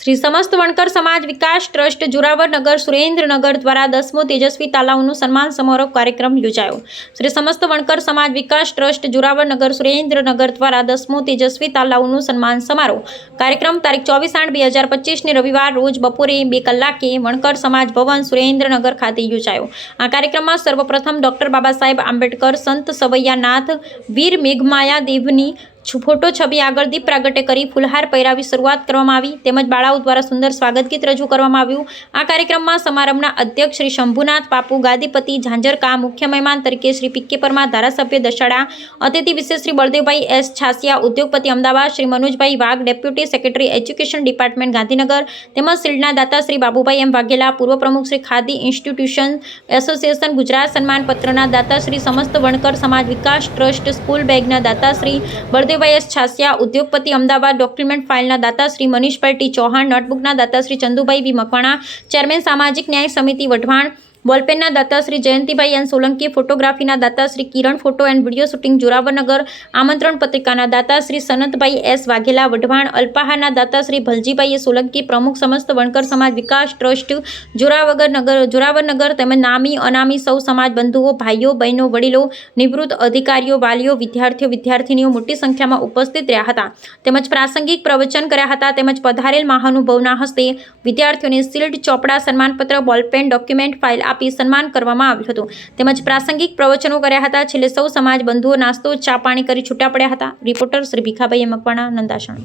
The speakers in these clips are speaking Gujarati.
શ્રી સમસ્ત વણકર સમાજ વિકાસ ટ્રસ્ટ જોરાવરનગર સુરેન્દ્રનગર દ્વારા દસમો તેજસ્વી તાલાવનું સન્માન સમારોહ કાર્યક્રમ યોજાયો. શ્રી સમસ્ત વણકર સમાજ વિકાસ ટ્રસ્ટ જોરાવરનગર સુરેન્દ્રનગર દ્વારા દસમો તેજસ્વી તાલાવનું સન્માન સમારોહ કાર્યક્રમ તારીખ ચોવીસ આઠ બે હજાર પચીસને રવિવાર રોજ બપોરે બે કલાકે વણકર સમાજ ભવન સુરેન્દ્રનગર ખાતે યોજાયો. આ કાર્યક્રમમાં સર્વપ્રથમ ડોક્ટર બાબા સાહેબ આંબેડકર, સંત સવૈયાનાથ, વીર મેઘમાયા દેવની ફોટો છબી આગળ દીપ પ્રાગટ્ય કરી ફુલહાર પહેરાવી શરૂઆત કરવામાં આવી. તેમજ બાળાઓ દ્વારા સુંદર સ્વાગત ગીત રજૂ કરવામાં આવ્યું. આ કાર્યક્રમમાં સમારંભના અધ્યક્ષ શ્રી શંભુનાથ બાપુ ગાદીપતિ ઝાંઝરકા મુખ્ય મહેમાન તરીકે શ્રી પીકે પરમાર, ધારાસભ્ય દશાડા, અતિથિ વિશેષ શ્રી બળદેવભાઈ એસ છાસિયા, ઉદ્યોગપતિ Ahmedabad Shri Manojbhai Vagh, deputy secretary education department Gandhinagar, તેમજ શિલ્ડના દાતા શ્રી બાબુભાઈ એમ વાઘેલા, પૂર્વ પ્રમુખ શ્રી ખાદી ઇન્સ્ટિટ્યુશન એસોસિએશન ગુજરાત સન્માનપત્રના દાતા શ્રી સમસ્ત વણકર સમાજ વિકાસ ટ્રસ્ટ, સ્કૂલ બેગના દાતા શ્રી બળદેવભાઈ એસ છાસિયા, ઉદ્યોગપતિ અમદાવાદ, ડોક્યુમેન્ટ ફાઇલના દાતા શ્રી મનીષભાઈ ટી ચૌહાણ, નોટબુકના દાતા શ્રી ચંદુભાઈ બી મકવાણા, ચેરમેન સામાજિક ન્યાય સમિતિ વઢવાણ બોલપેનના દાતા શ્રી જયંતિભાઈ એન સોલંકી, ફોટોગ્રાફીના દાતા Shri Kiran photo and video shooting Joravarnagar, આમંત્રણ પત્રિકાના દાતા શ્રી સનતભાઈ એસ વાઘેલા, વઢવાણ અલ્પાહારના દાતા શ્રી ભલજીભાઈ સોલંકી, પ્રમુખ સમસ્ત વણકર સમાજ વિકાસ ટ્રસ્ટ જોરાવગર નગર જોરાવરનગર તેમજ નામી, અનામી સૌ સમાજ બંધુઓ, ભાઈઓ, બહેનો, વડીલો, નિવૃત્ત અધિકારીઓ, વાલીઓ, વિદ્યાર્થીઓ, વિદ્યાર્થીનીઓ મોટી સંખ્યામાં ઉપસ્થિત રહ્યા હતા. તેમજ પ્રાસંગિક પ્રવચન કર્યા હતા. તેમજ પધારેલ મહાનુભવના હસ્તે વિદ્યાર્થીઓને શિલ્ડ ચોપડા સન્માનપત્ર, બોલપેન, ડોક્યુમેન્ટ, ફાઇલ આપી સન્માન કરવામાં આવ્યું હતું. તેમજ પ્રાસંગિક પ્રવચનો કર્યા હતા. છેલ્લે સૌ સમાજ બંધુઓ નાસ્તો, ચા પાણી કરી છૂટા પડ્યા હતા. રિપોર્ટર શ્રી ભીખાભાઈ મકવાણા, નંદાસણ.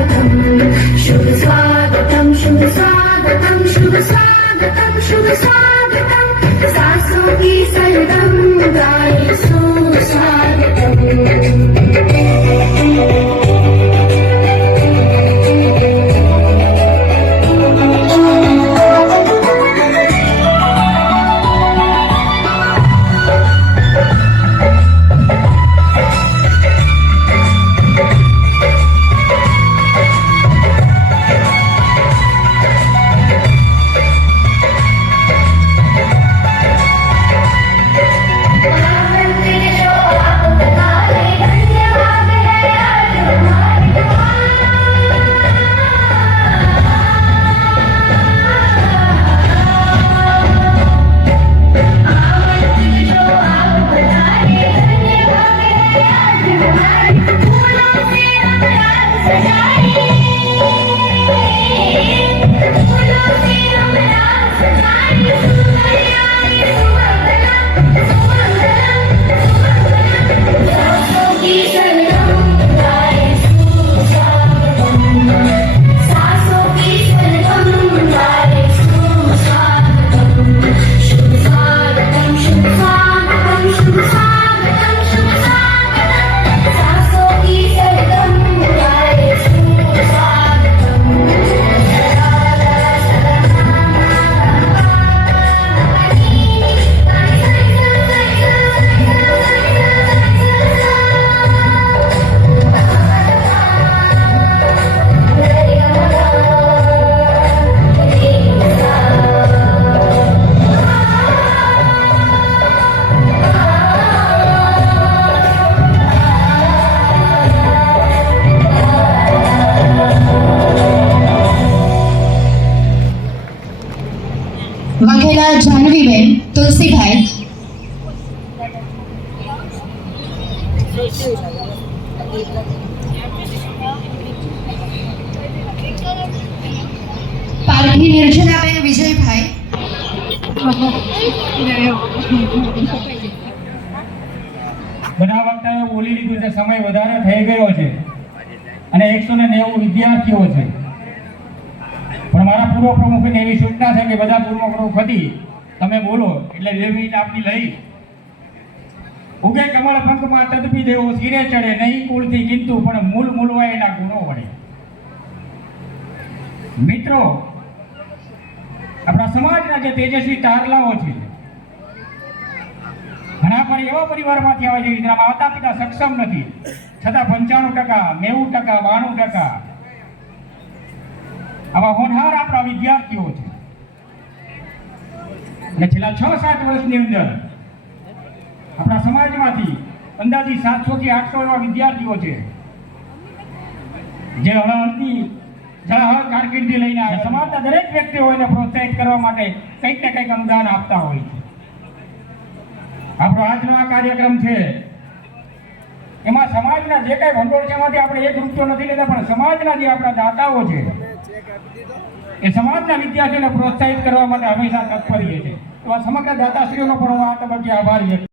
स्वागतम्। शुभ स्वागतम् शुभ स्वागतम् शुभ स्वागतम् शुभ स्वागतम् सासु की सहृदम् તુલસીભાઈ પારખી નિર્જનાબેન વિજયભાઈ. બધા વક્તાએ બોલી લીધું છે, સમય વધારે થઈ ગયો છે અને એકસો ને નેવું વિદ્યાર્થીઓ છે. પણ મારા પૂર્વ પ્રમુખને એવી સૂચના છે કે બધા પૂર્વ પ્રમુખ હતી તમે બોલો, એટલે બે મિનિટ આપની લઈ. ઉગે કમળ પંખમાં તદપી દેવો સિરે ચડે નહીં કુળથી કિંતુ પણ મૂળ મૂલવા એના ગુણો વળે મિત્રો, આપણા સમાજના જે તેજસ્વી તારલાઓ છે, ઘણા પર એવા પરિવારમાંથી આવે છે જેના માતા પિતા સક્ષમ નથી. છતાં પંચાણું ટકા, નેવું ટકા, બાણું ટકા આવા હોનહાર આપણા વિદ્યાર્થીઓ છે. અને છેલ્લા છ સાત વર્ષની અંદર આપણા સમાજમાંથી અંદાજી સાતસો થી આઠસો એવા વિદ્યાર્થીઓ છે, જે હળહળતી જળહળ કારકિર્દી લઈને આવે સમાજના દરેક વ્યક્તિઓને પ્રોત્સાહિત કરવા માટે કંઈક ને કંઈક અનુદાન આપતા હોય છે. આપણો આજનો આ કાર્યક્રમ છે, એમાં સમાજના જે કાંઈ ભંડોળ છે એમાંથી આપણે એક રૂપિયો નથી લેતા, પણ સમાજના જે આપણા દાતાઓ છે એ સમાજના વિદ્યાર્થીઓને પ્રોત્સાહિત કરવા માટે હંમેશા તત્પર છે. તો આ સમગ્ર દાતાશ્રીઓનો પણ હું આ તબક્કે આભાર વ્યક્ત